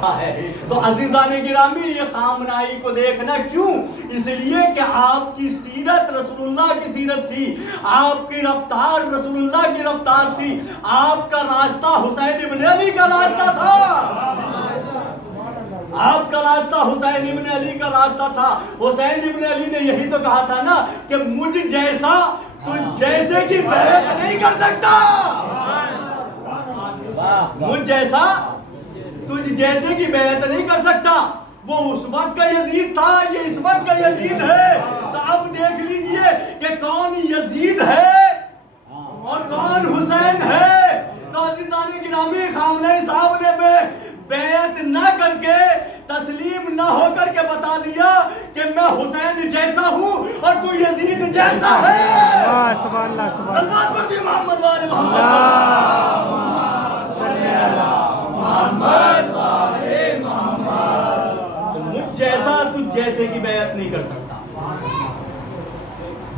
رہا ہے۔ تو عزیزان گرامی یہ خامنائی کو دیکھنا کیوں؟ اس لیے کہ آپ کی سیرت رسول اللہ کی سیرت تھی، آپ کی رفتار رسول اللہ کی رفتار تھی، آپ کا راستہ حسین ابن علی کا راستہ تھا، آپ کا راستہ حسین ابن علی کا راستہ تھا۔ حسین ابن علی نے یہی تو کہا تھا نا کہ مجھ جیسا تجھ جیسے کی بیعت نہیں کر سکتا، مجھ جیسا تجھ جیسے کی بیعت نہیں کر سکتا۔ وہ اس وقت کا یزید تھا، یہ اس وقت کا یزید ہے۔ تو اب دیکھ لیجئے کہ کون یزید ہے اور کون حسین ہے۔ تو عزیزان گرامی خامنہئی صاحب نے بیعت نہ کر کے، تسلیم نہ ہو کر کے بتا دیا کہ میں حسین جیسا ہوں اور تو یزید جیسا ہے۔ سبحان اللہ، سبحان اللہ، صلوات پڑھیے محمد والے محمد، محمد والے محمد۔ مجھ جیسا تجھ جیسے کی بیعت نہیں کر سکتا۔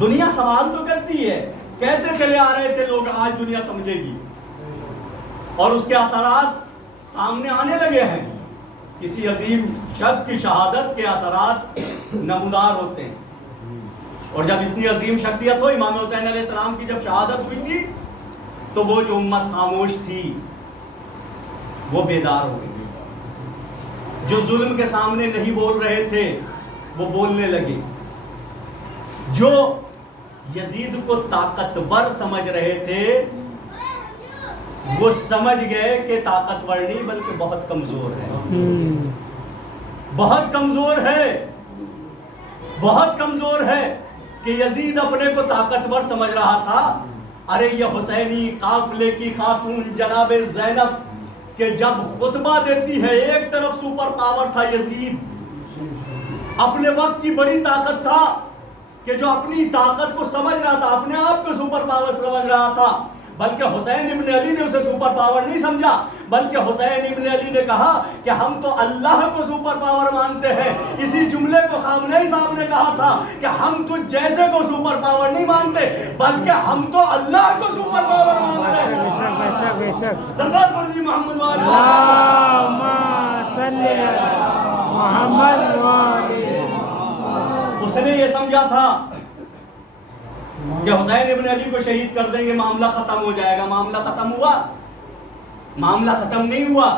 دنیا سوال تو کرتی ہے، کہتے چلے آ رہے تھے لوگ آج دنیا سمجھے گی، اور اس کے اثرات سامنے آنے لگے ہیں۔ کسی عظیم شخص کی شہادت کے اثرات نمودار ہوتے ہیں، اور جب اتنی عظیم شخصیت ہو، امام حسین علیہ السلام کی جب شہادت ہوئی تھی تو وہ جو امت خاموش تھی وہ بیدار ہو گئی، جو ظلم کے سامنے نہیں بول رہے تھے وہ بولنے لگے، جو یزید کو طاقتور سمجھ رہے تھے وہ سمجھ گئے کہ طاقتور نہیں بلکہ بہت کمزور ہے، بہت کمزور ہے، بہت کمزور ہے۔ کہ یزید اپنے کو طاقتور سمجھ رہا تھا، ارے یہ حسینی قافلے کی خاتون جناب زینب کہ جب خطبہ دیتی ہے، ایک طرف سپر پاور تھا یزید، اپنے وقت کی بڑی طاقت تھا کہ جو اپنی طاقت کو سمجھ رہا تھا، اپنے آپ کو سپر پاور سمجھ رہا تھا، بلکہ حسین ابن علی نے اسے سپر پاور نہیں سمجھا، بلکہ حسین ابن علی نے کہا کہ ہم تو اللہ کو سپر پاور مانتے ہیں۔ اسی جملے کو خامنہئی صاحب نے کہا تھا کہ ہم تو جیسے کو سپر پاور نہیں مانتے بلکہ ہم تو اللہ کو سپر پاور مانتے ہیں۔ بے شک، بے شک، بے شک۔ صلوات پڑھیے محمد والے اللہم صلی علی محمد والے۔ اس نے یہ سمجھا تھا کہ حسین ابن علی کو شہید کر دیں گے معاملہ ختم ہو جائے گا۔ معاملہ ختم ہوا؟ معاملہ ختم نہیں ہوا،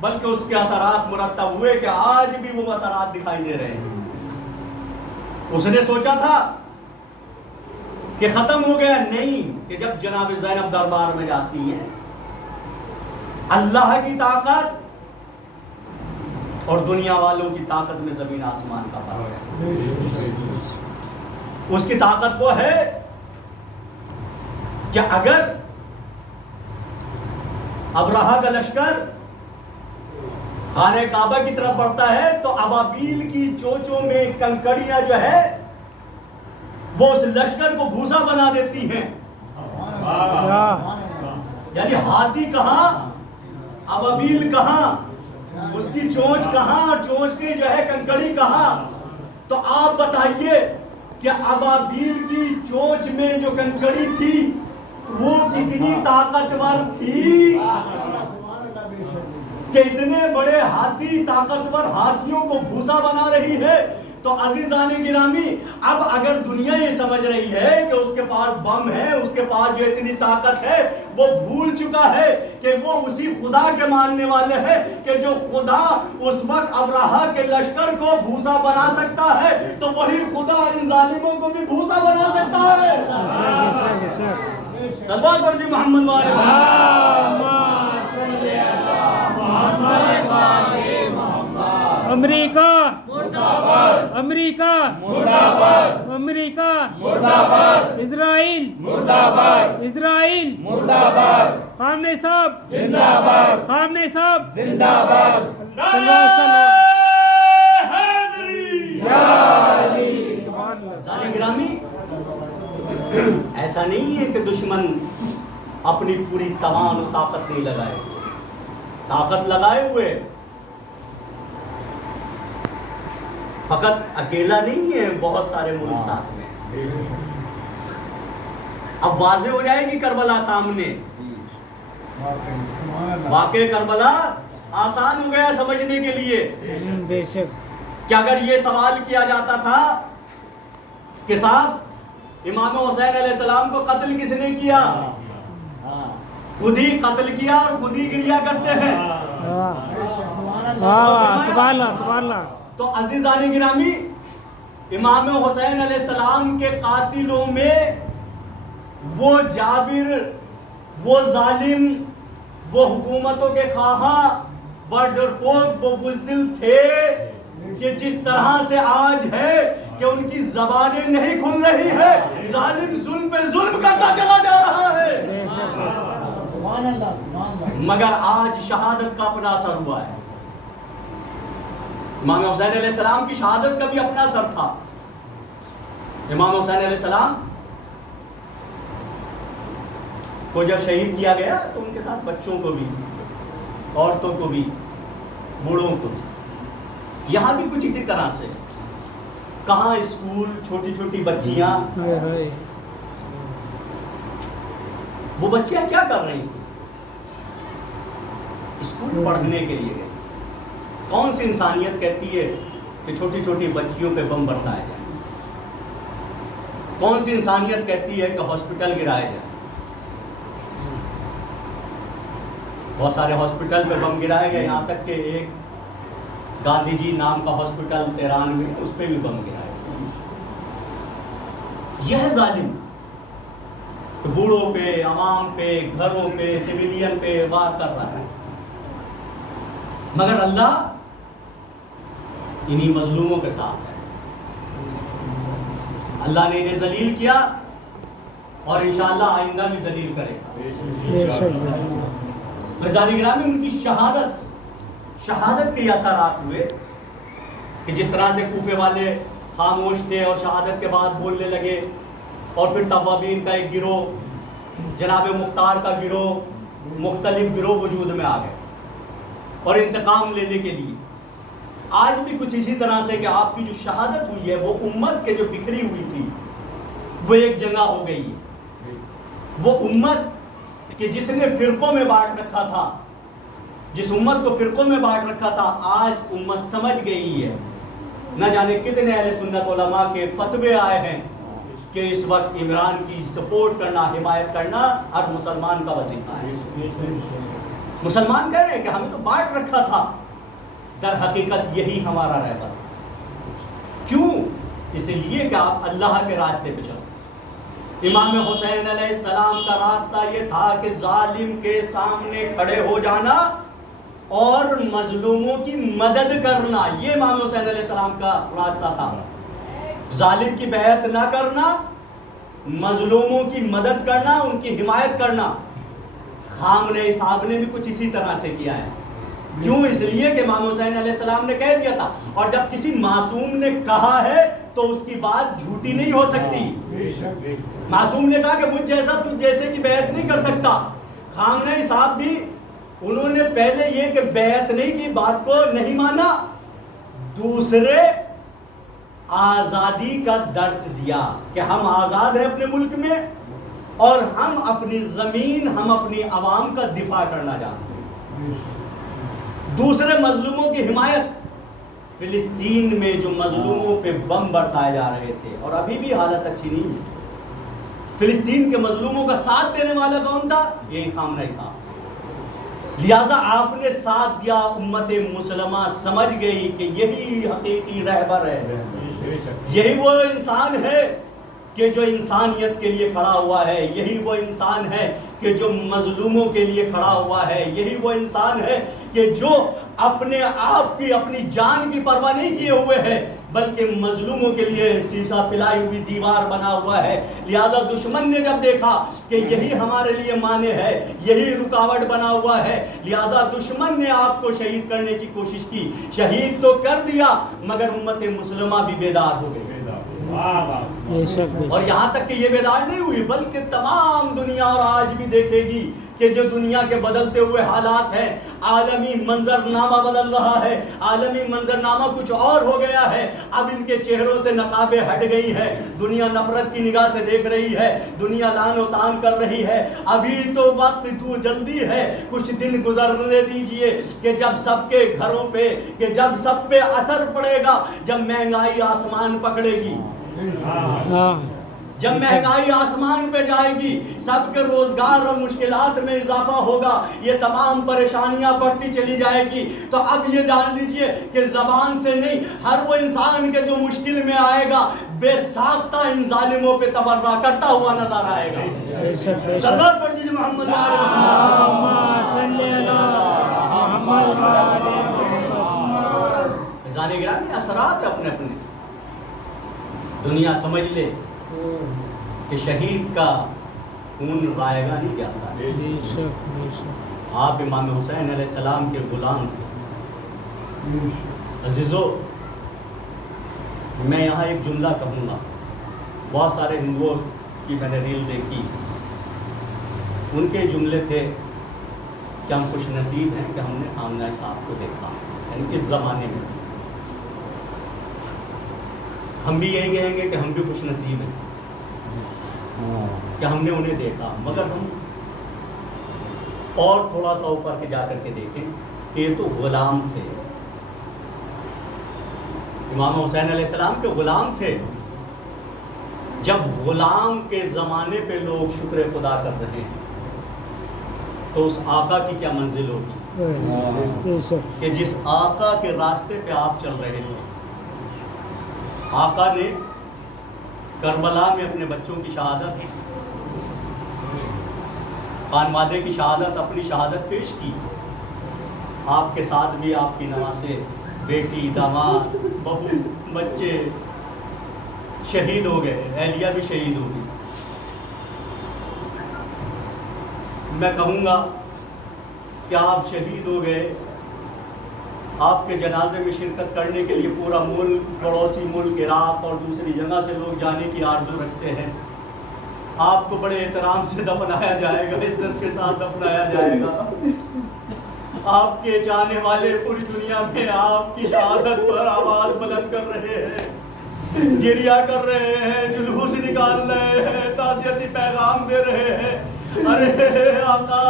بلکہ اس کے اثرات مرتب ہوئے کہ آج بھی وہ اثرات دکھائی دے رہے ہیں۔ اس نے سوچا تھا کہ ختم ہو گیا، نہیں، کہ جب جناب زینب دربار میں جاتی ہیں، اللہ کی طاقت اور دنیا والوں کی طاقت میں زمین آسمان کا فرق ہے۔ اس کی طاقت وہ ہے کہ اگر ابرہہ کا لشکر خانہ کعبہ کی طرف بڑھتا ہے تو ابابیل کی چوچوں میں کنکڑیاں جو ہے وہ اس لشکر کو بھوسا بنا دیتی ہیں۔ یعنی ہاتھی کہاں، ابابیل کہاں، اس کی چونچ کہاں، اور چونچ کی جو ہے کنکڑی کہاں۔ تو آپ بتائیے کہ ابابیل کی چونچ میں جو کنکڑی تھی وہ کتنی طاقتور تھی کہ اتنے بڑے ہاتھی طاقتور ہاتھیوں کو بھوسا بنا رہی ہے۔ تو عزیزان گرامی، اب اگر دنیا یہ سمجھ رہی ہے کہ اس کے پاس بم ہے، اس کے پاس جو اتنی طاقت ہے، وہ بھول چکا ہے کہ وہ اسی خدا کے ماننے والے ہیں کہ جو خدا اس وقت ابرہہ کے لشکر کو بھوسا بنا سکتا ہے تو وہی خدا ان ظالموں کو بھی بھوسا بنا سکتا ہے۔ صلوات پڑھیے محمد والے امریکہ امریکہ امریکہ اسرائیل اسرائیل خامنہئی صاحب خامنہئی صاحب گرامی، ایسا نہیں ہے کہ دشمن اپنی پوری توان و طاقت نہیں لگائے، طاقت لگائے ہوئے، فقط اکیلا نہیں ہے، بہت سارے ملک ساتھ میں۔ اب واضح ہو جائے گی کربلا سامنے، واقع کربلا آسان ہو گیا سمجھنے کے لیے بے شک کہ اگر یہ سوال کیا جاتا تھا کہ صاحب امام حسین علیہ السلام کو قتل کس نے کیا، خود ہی قتل کیا اور خود ہی گریا کرتے ہیں. سبحان اللہ سبحان اللہ. تو عزیزان گرامی، امام حسین علیہ السلام کے قاتلوں میں وہ جابر، وہ ظالم، وہ حکومتوں کے خواہاں، وہ ڈرپوک، وہ بزدل تھے کہ جس طرح سے آج ہے کہ ان کی زبانیں نہیں کھل رہی ہے، ظالم ظلم پہ ظلم کرتا چلا جا رہا ہے، مگر آج شہادت کا اپنا اثر ہوا ہے. امام حسین علیہ السلام کی شہادت کا بھی اپنا اثر تھا. امام حسین علیہ السلام کو جب شہید کیا گیا تو ان کے ساتھ بچوں کو بھی، عورتوں کو بھی، بوڑھوں کو بھی. یہاں بھی کچھ اسی طرح سے، کہاں اسکول، چھوٹی چھوٹی بچیاں، وہ بچیاں کیا کر رہی تھی؟ اسکول پڑھنے کے لیے گئے. کون سی انسانیت کہتی ہے کہ چھوٹی چھوٹی بچیوں پہ بم برسائے جائیں؟ کون سی انسانیت کہتی ہے کہ ہاسپٹل گرائے جائیں؟ بہت سارے ہاسپٹل پہ بم گرائے گئے، یہاں تک کہ ایک گاندھی جی نام کا ہاسپٹل تہران میں، اس پہ بھی بم گرائے گئے. یہ ہے ظالم، بوڑھوں پہ، عوام پہ، گھروں پہ، سویلین پہ وار کر رہا ہے. مگر اللہ انہی مظلوموں کے ساتھ ہے. اللہ نے انہیں ذلیل کیا اور انشاءاللہ آئندہ بھی ذلیل کرے گا. عزیزان گرامی، ان کی شہادت کے اثرات ہوئے کہ جس طرح سے کوفے والے خاموش تھے اور شہادت کے بعد بولنے لگے، اور پھر توابین کا ایک گروہ، جناب مختار کا گروہ، مختلف گروہ وجود میں آ گئے اور انتقام لینے کے لیے. آج بھی کچھ اسی طرح سے کہ آپ کی جو شہادت ہوئی ہے وہ امت کے جو بکھری ہوئی تھی وہ ایک جگہ ہو گئی ہے. وہ امت کہ جس نے فرقوں میں بانٹ رکھا تھا، جس امت کو فرقوں میں بانٹ رکھا تھا، آج امت سمجھ گئی ہے. نہ جانے کتنے اہل سنت علماء کے فتوے آئے ہیں کہ اس وقت عمران کی سپورٹ کرنا، حمایت کرنا ہر مسلمان کا وظیفہ ہے. مسلمان کہہ رہے ہیں کہ ہمیں تو بانٹ رکھا تھا، در حقیقت یہی ہمارا رہبر. کیوں؟ اس لیے کہ آپ اللہ کے راستے پہ چلو. امام حسین علیہ السلام کا راستہ یہ تھا کہ ظالم کے سامنے کھڑے ہو جانا اور مظلوموں کی مدد کرنا. یہ امام حسین علیہ السلام کا راستہ تھا. ظالم کی بیعت نہ کرنا، مظلوموں کی مدد کرنا، ان کی حمایت کرنا. خامنہ صاحب نے بھی کچھ اسی طرح سے کیا ہے. کیوں؟ اس لیے کہ امام حسین علیہ السلام نے کہہ دیا تھا، اور جب کسی معصوم نے کہا ہے تو اس کی بات جھوٹی نہیں ہو سکتی. معصوم نے کہا کہ مجھ جیسا تجھ جیسے کی بیعت نہیں کر سکتا. خامنہ صاحب بھی انہوں نے پہلے یہ کہ بیعت نہیں کی، بات کو نہیں مانا، دوسرے آزادی کا درس دیا کہ ہم آزاد ہیں اپنے ملک میں، اور ہم اپنی زمین، ہم اپنی عوام کا دفاع کرنا جانتے ہیں. دوسرے مظلوموں کی حمایت. فلسطین میں جو مظلوموں پہ بم برسائے جا رہے تھے، اور ابھی بھی حالت اچھی نہیں ہے، فلسطین کے مظلوموں کا ساتھ دینے والا کون تھا؟ یہی خامنہ صاحب. لہذا آپ نے ساتھ دیا. امت مسلمہ سمجھ گئی کہ یہی حقیقی رہبر ہے، یہی وہ انسان ہے کہ جو انسانیت کے لیے کھڑا ہوا ہے، یہی وہ انسان ہے کہ جو مظلوموں کے لیے کھڑا ہوا ہے، یہی وہ انسان ہے کہ جو اپنے آپ کی، اپنی جان کی پرواہ نہیں کیے ہوئے ہے، بلکہ مظلوموں کے لیے سیسا پلائی ہوئی دیوار بنا ہوا ہے. لہذا دشمن نے جب دیکھا کہ یہی ہمارے لیے مانے ہے، یہی رکاوٹ بنا ہوا ہے، لہذا دشمن نے آپ کو شہید کرنے کی کوشش کی. شہید تو کر دیا، مگر امت مسلمہ بھی بیدار ہو گئی. اور یہاں تک کہ یہ بیدار نہیں ہوئی، بلکہ تمام دنیا اور آج بھی دیکھے گی کہ جو دنیا کے بدلتے ہوئے حالات ہیں، عالمی منظرنامہ بدل رہا ہے، عالمی منظرنامہ کچھ اور ہو گیا ہے. اب ان کے چہروں سے نقابیں ہٹ گئی ہے، دنیا نفرت کی نگاہ سے دیکھ رہی ہے، دنیا لعن و طعن کر رہی ہے. ابھی تو وقت تو جلدی ہے، کچھ دن گزرنے دیجئے کہ جب سب کے گھروں پہ، کہ جب سب پہ اثر پڑے گا، جب مہنگائی آسمان پکڑے گی، جب مہنگائی آسمان پہ جائے گی، سب کے روزگار اور مشکلات میں اضافہ ہوگا، یہ تمام پریشانیاں بڑھتی چلی جائے گی. تو اب یہ جان لیجئے کہ زبان سے نہیں، ہر وہ انسان کے جو مشکل میں آئے گا بے ساختہ ان ظالموں پہ تبرہ کرتا ہوا نظر آئے گا. صلوات پڑھ دیجئے محمد میزان گرامی. اثرات اپنے اپنے. دنیا سمجھ لے کہ شہید کا خون رائے گا نہیں جاتا. آپ امام حسین علیہ السلام کے غلام تھے. عزیزو، میں یہاں ایک جملہ کہوں گا. بہت سارے ہندوؤں کی میں نے ریل دیکھی، ان کے جملے تھے کہ ہم خوش نصیب ہیں کہ ہم نے آمنہ صاحب کو دیکھا. یعنی اس زمانے میں ہم بھی یہی کہیں گے کہ ہم بھی خوش نصیب ہیں کہ ہم نے انہیں دیکھا. مگر ہم اور تھوڑا سا اوپر کے جا کر کے دیکھیں کہ یہ تو غلام تھے. امام حسین علیہ السلام کے غلام تھے. جب غلام کے زمانے پہ لوگ شکر خدا کر رہے ہیں تو اس آقا کی کیا منزل ہوگی کہ جس آقا کے راستے پہ آپ چل رہے تھے. آقا نے کربلا میں اپنے بچوں کی شہادت، خانوادے کی شہادت، اپنی شہادت پیش کی. آپ کے ساتھ بھی آپ کی نواسے، بیٹی، داماد، بہو، بچے شہید ہو گئے. اہلیہ بھی شہید ہو گئی. میں کہوں گا کہ آپ شہید ہو گئے، آپ کے جنازے میں شرکت کرنے کے لیے پورا ملک، پڑوسی ملک عراق اور دوسری جگہ سے لوگ جانے کی آرزو رکھتے ہیں. آپ کو بڑے احترام سے دفنایا جائے گا، عزت کے ساتھ دفنایا جائے گا. آپ کے چاہنے والے پوری دنیا میں آپ کی شہادت پر آواز بلند کر رہے ہیں، گریہ کر رہے ہیں، جلوس نکال رہے ہیں، تعزیتی پیغام دے رہے ہیں. ارے آقا،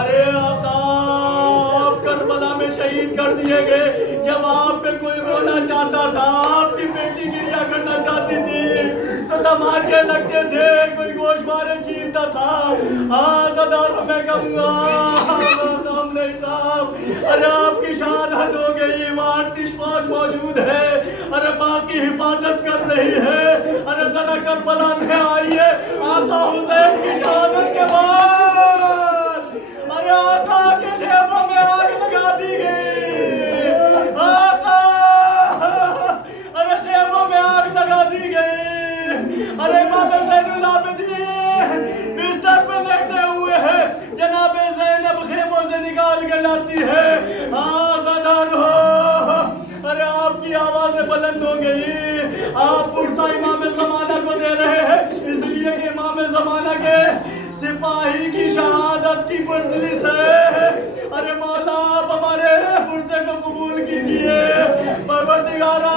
ارے آقا، آپ کربلا میں شہید کر دیے گئے. جب آپ پہ کوئی رونا چاہتا تھا، آپ کی بیٹی گریہ کرنا چاہتی تھی تو تماچے لگتے تھے، کوئی گوشت مارے چھینتا تھا. آزاداروں میں کہوں گا کام نہیں صاحب، ارے آپ کی شہادت ہو گئی، وہاں آتش فوج موجود ہے، ارے باقی حفاظت کر رہی ہے. ارے ذرا کربلا میں آئیے. آقا حسین کی شہادت کے بعد ارے آقا کے خیموں میں آگ لگا دی گئی. آقا، ارے خیموں میں آگ لگا دی گئی. ارے امام زین العابدین بستر پہ لیٹے ہوئے ہیں، جناب زینب خیموں سے نکال کے لاتی ہے. آزادار ہو. ارے آپ کی آوازیں بلند ہو گئی. آپ پرسا امام زمانہ کو دے رہے ہیں، اس لیے کہ امام زمانہ کے سپاہی کی شہادت کی مجلس ہے. ارے مولا، آپ ہمارے پرسے کو قبول کیجئے. پروردگارا،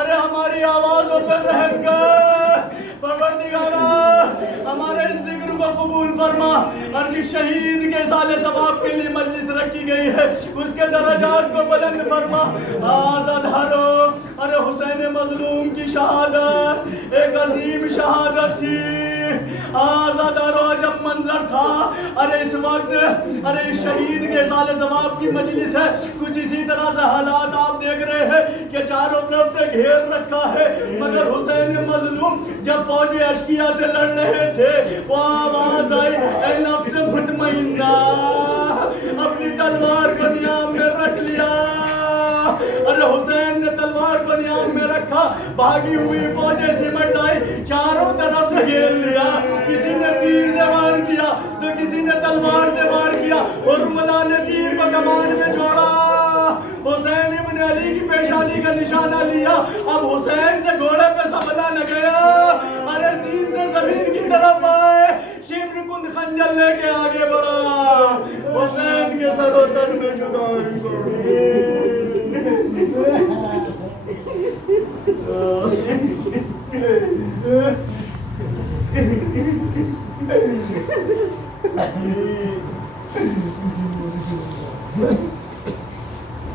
ارے ہماری آوازوں پہ رحم کر. پروردگارا، ہمارے ذکر کو قبول فرما. اور جس شہید کے سال ثواب کے لیے مجلس رکھی گئی ہے اس کے درجات کو بلند فرما. آزادارو، ارے حسین مظلوم کی شہادت ایک عظیم شہادت تھی. آزادارو، جب منظر تھا، ارے اس وقت ارے شہید کے سال ثواب کی مجلس ہے، کچھ اسی طرح سے حالات آپ دیکھ رہے ہیں کہ چاروں طرف سے گھیر رکھا ہے. مگر حسین مظلوم جب فوج اشقیہ سے لڑ رہے تھے، وہ آواز آئی، اے نفس مطمئنہ، اپنی تلوار کو نیام میں رکھ لیا. ارے حسین نے تلوار کو نیام میں رکھا. بھاگی ہوئی فوجیں سمٹ آئی، چاروں طرف سے گھیر لیا. کسی نے تیر سے وار کیا تو کسی نے تلوار سے وار کیا، اور ملا نے تیر کو کمان میں جوڑا. حسین ابن علی کی پیشانی کا نشانہ لیا. اب حسین سے گھوڑے پہ سنبھلا نہ گیا. ارے زین سے زمین کی طرف آئے، شبر کن خنجر لے کے آگے بڑھا، حسین کے سر و تن میں جدائی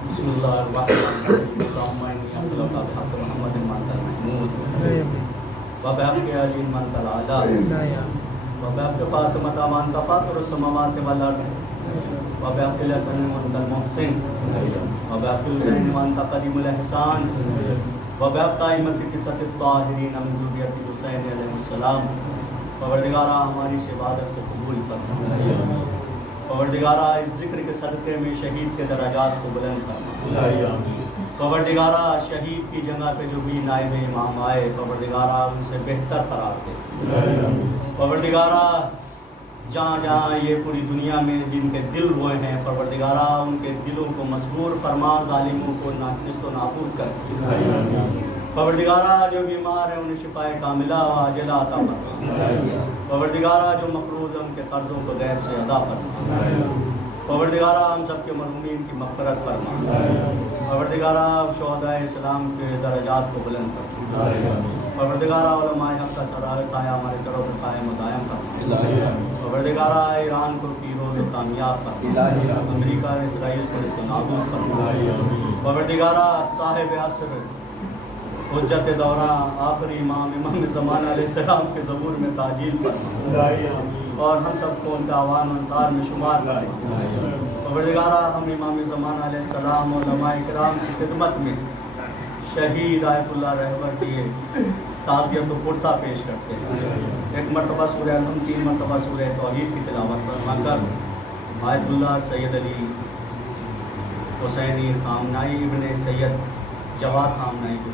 بسم اللہ الرحمن الرحیم اللہم انی اسألک بحق محمد من المحمود وبحق علی من العلی وبحق فاطمة من فاطر السماوات والارض وبحق الحسن من المحسن وبحق الحسین من قدیم الاحسان وبحق ائمة تسعة الطاہرین من ذریۃ الحسین علیہ السلام. پروردگارہ ہماری اس عبادت کو قبول فرما. پروردگارہ اس ذکر کے صدقے میں شہید کے درجات کو بلند فرما. پروردگارہ شہید کی جگہ پہ جو بھی نائب امام آئے پروردگارہ ان سے بہتر قرار دے. پروردگارہ جہاں جہاں یہ پوری دنیا میں جن کے دل روئے ہیں پروردگارہ ان کے دلوں کو مسرور فرما، ظالموں کو ناقص و نابود کر. پروردگارہ جو بیمار ہیں انہیں شفائے کاملہ و عاجلہ عطا فرما. پروردگارہ جو مقروض ہیں ان کے قرضوں کو غیب سے ادا فرما. پروردگارہ ہم سب کے مرحومین کی مغفرت فرما. پروردگارہ شہداء اسلام کے درجات کو بلند فرما. پروردگارہ علماء حق کا سایہ ہمارے سروں پر قائم و دائم فرما. پروردگارہ ایران کو پیروز و کامیاب فرما. امریکہ اسرائیل کو اس کو نابود فرما. پروردگارہ صاحب عصر حجت دورہ آخری امام زمانہ علیہ السلام کے ظہور میں تعجیل فرما اور ہم سب کو ان کے اعوان و انصار میں شمار فرما. پروردگارہ ہم امام زمانہ علیہ السلام اور علماء کرام کی خدمت میں شہید آیت اللہ رہبر کی تعزیت و پرسہ پیش کرتے ہیں. ایک مرتبہ سورہ الحمد، 3 مرتبہ سورہ توحید کی تلاوت فرما کر آیت اللہ سید علی حسینی خامنائی ابن سید جواد خامنائی کو